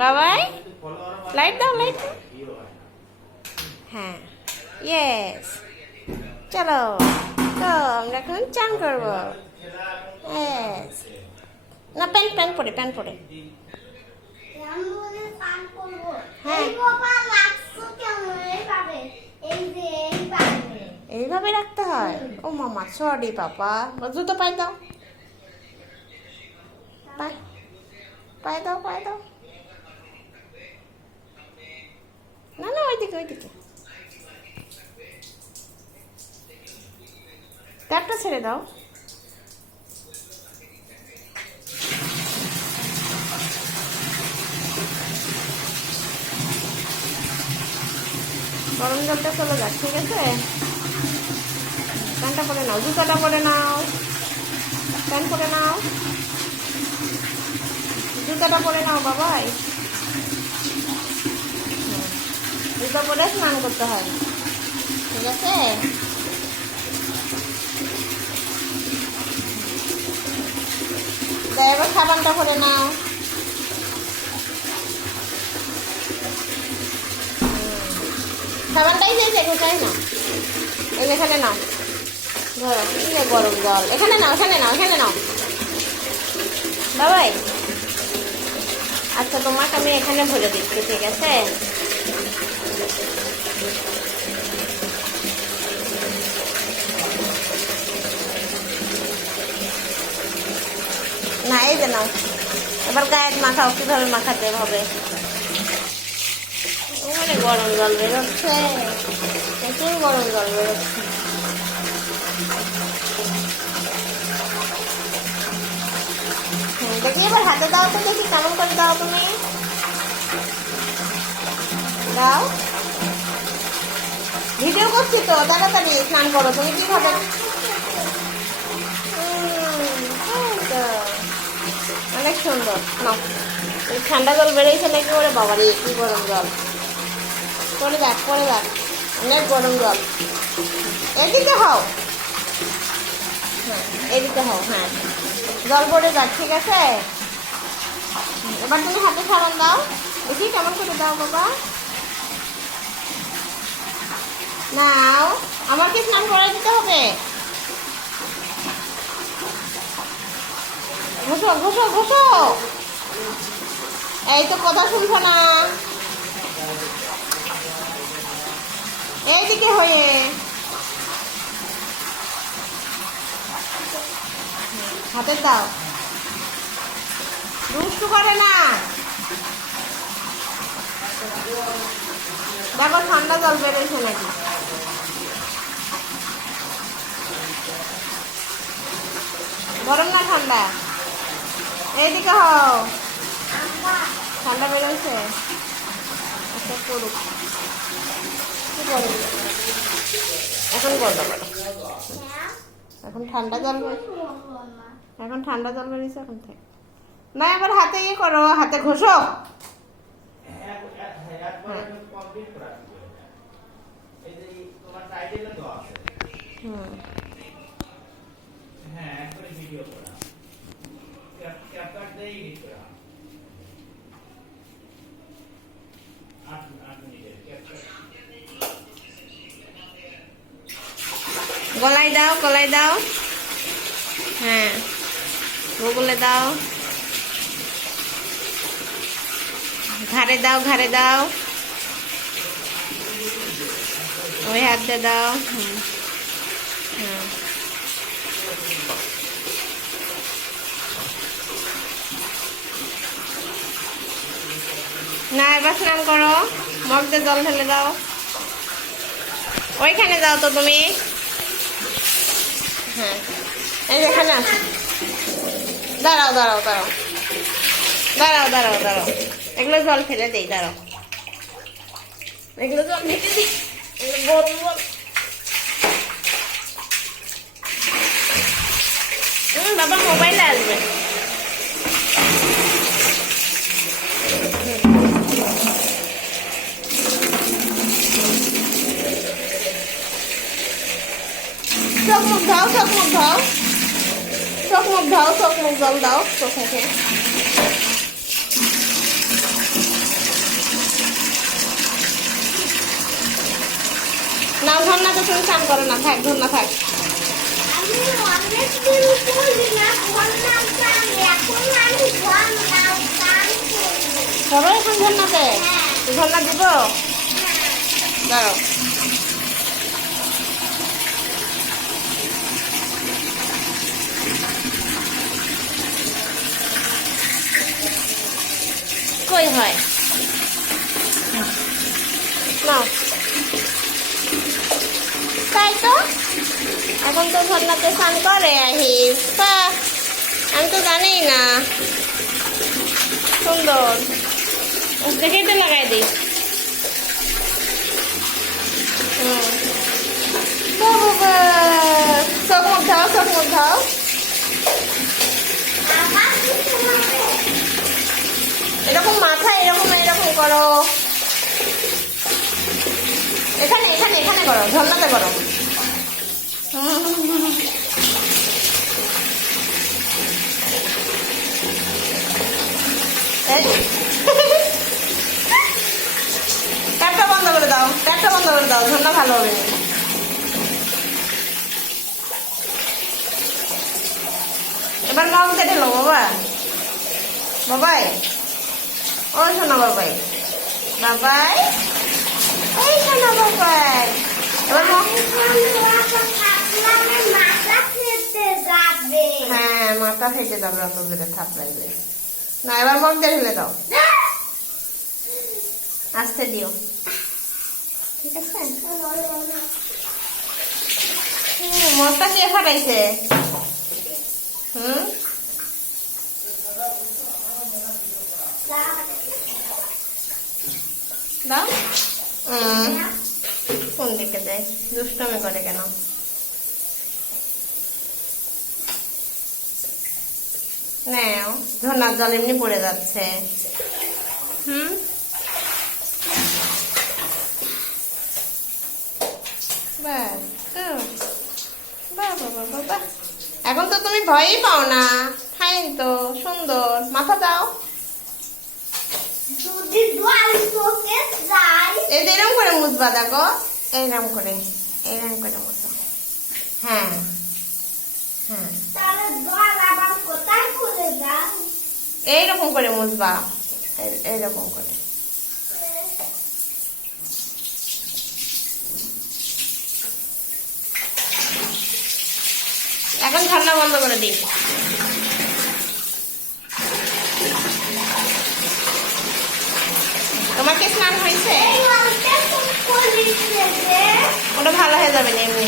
বাবাই লাইট দাও লাইট দাও। হ্যাঁ ইয়েস চলো তো আমরা এখন চান করবো। ইয়েস না প্যান্ট প্যান্ট পরে প্যান্ট পরে। হ্যাঁ এইভাবে রাখতে হয়। ও মামা সরি পাপা জুতো পায়ে দাও পায়ে দাও পায়ে দাও। না না ওইদিকে ওইদিকে ট্যাপটা ছেড়ে দাও। গরম জলটা চলে যাক ঠিক আছে। প্যান্টটা পরে নাও জুতোটা পরে নাও প্যান্ট পরে নাও জুতোটা পরে নাও বাবাই। জুতো পরে স্নান করতে হয় ঠিক আছে। এবার সাবানটা পরে নাও। সাবানটাই দিয়েছে কোথায় না এই এখানে নাও ধরো গরম জল এখানে নাও এখানে নাও এখানে নাও বাবাই। আচ্ছা তোমাকে আমি এখানে ভরে দিচ্ছি ঠিক আছে। না এই যে নাও এবার গায়ে মাখাও কিভাবে মাখাতে হবে। মানে গরম জল বেরোচ্ছে প্রচুর গরম জল বেরোচ্ছে। দেখি এবার হাতে দাও তো দেখি কেমন করে দাও তুমি দাও। ভিডিও করছি তো তাড়াতাড়ি স্নান করো তুমি কিভাবে। অনেক সুন্দর নাও। ঠান্ডা জল বেরিয়েছে নাকি ওরে বাবারে কি গরম জল করে দেখ অনেক গরম জল। এদিকে হও হ্যাঁ এদিকে হও হ্যাঁ জল পড়ে যাক ঠিক আছে। এবার তুমি হাতে সাবান দাও দেখি কেমন করে দাও বাবা। নাও আমার কি স্নান করে দিতে হবে। ঘষো ঘষো ঘষো এই তো কথা শুনছো না এইদিকে হয়ে হাতে দাও দুষ্টু করে না। দেখো ঠান্ডা জল বেরোয়েছে নাকি। গরম না ঠান্ডা এইদিকে হও ঠান্ডা বেরোয়েছে। আচ্ছা করুক এখন বন্ধ করো এখন ঠান্ডা জল বেরিয়েছে এখন থেকে না। এবার হাতে ইয়ে করো হাতে ঘষো। গলায় দাও হ্যাঁ বগলে দাও ঘাড়ে দাও ওই হাত দিয়ে দাও। হ্যাঁ না এবার স্নান করো মগ দিয়ে জল ঢেলে দাও। ওইখানে যাও তো তুমি হ্যাঁ এই এখানে আসো দাঁড়াও এগুলো জল ফেলে দেই দাঁড়াও এগুলো জল ফেলে দিই বাবা মোবাইলে আসবে। চোখ মুখ ধাও চোখ মুখ জল দাও চোখ মুখে ঝর্ণাতে তুমি স্নান করো না, থাক ঝর্ণা থাক। আমি অনেক দিন করি না ঝর্ণা চান, এখন আমি ঝর্ণা চান করি। করো এখন ঝর্ণাতে, ঝর্ণা দিব, দাঁড়াও। কই হয় নাও, তাই তো এখন তো ঝর্ণাতে স্নান করে আহিস। বাহ, আমি তো জানি না। সুন্দর, দেখেই তো লাগাই দিই। বাবা, চোখ মুখ ধাও, চোখ মুখ ধাও। আবার কিছু হবে? এরকম মাথা এরকম এরকম করো। এখানে এখানে এখানে করো, ঝর্ণাতে করো। ট্যাপটা বন্ধ করে দাও, ট্যাপটা বন্ধ করে দাও, ঝর্ণা ভালো হবে। এবার মগতে ঢেলো বাবা, বাবাই, ও শোনা বাবাই, বাবাই, এই শোনা বাবাই। এবার মাথা খেতে যাবে। হ্যাঁ, মাথা ফেটে যাবে অত জোরে থাপ লাগবে না। এবার মগতে ঢেলে দাও, আস্তে দিও, ঠিক আছে? মগটা কে ফাটাইছে? দাও। কোন দিকে যায়, দুষ্টমি করে কেন? নাও, ঝর্ণার জল এমনি পড়ে যাচ্ছে। ব্যাস, বাহ বাবা বাবা, এখন তো তুমি ভয়ই পাও না। ফাইন তো, সুন্দর। মাথা দাও। যদি জল চোখে যায়, এই যে এরকম করে মুছবা, দেখো এইরকম করে, এইরকম করে মুছো। হ্যাঁ হ্যাঁ, তাহলে জল আবার কোথায় পড়ে যায়? এইরকম করে মুছবা, এইরকম করে। এখন ঠান্ডা বন্ধ করে দিই। তোমার কি স্নান হয়েছে? এই অল্পে খুব করিছে যে ওটা ভালো হয়ে যাবে না এমনি।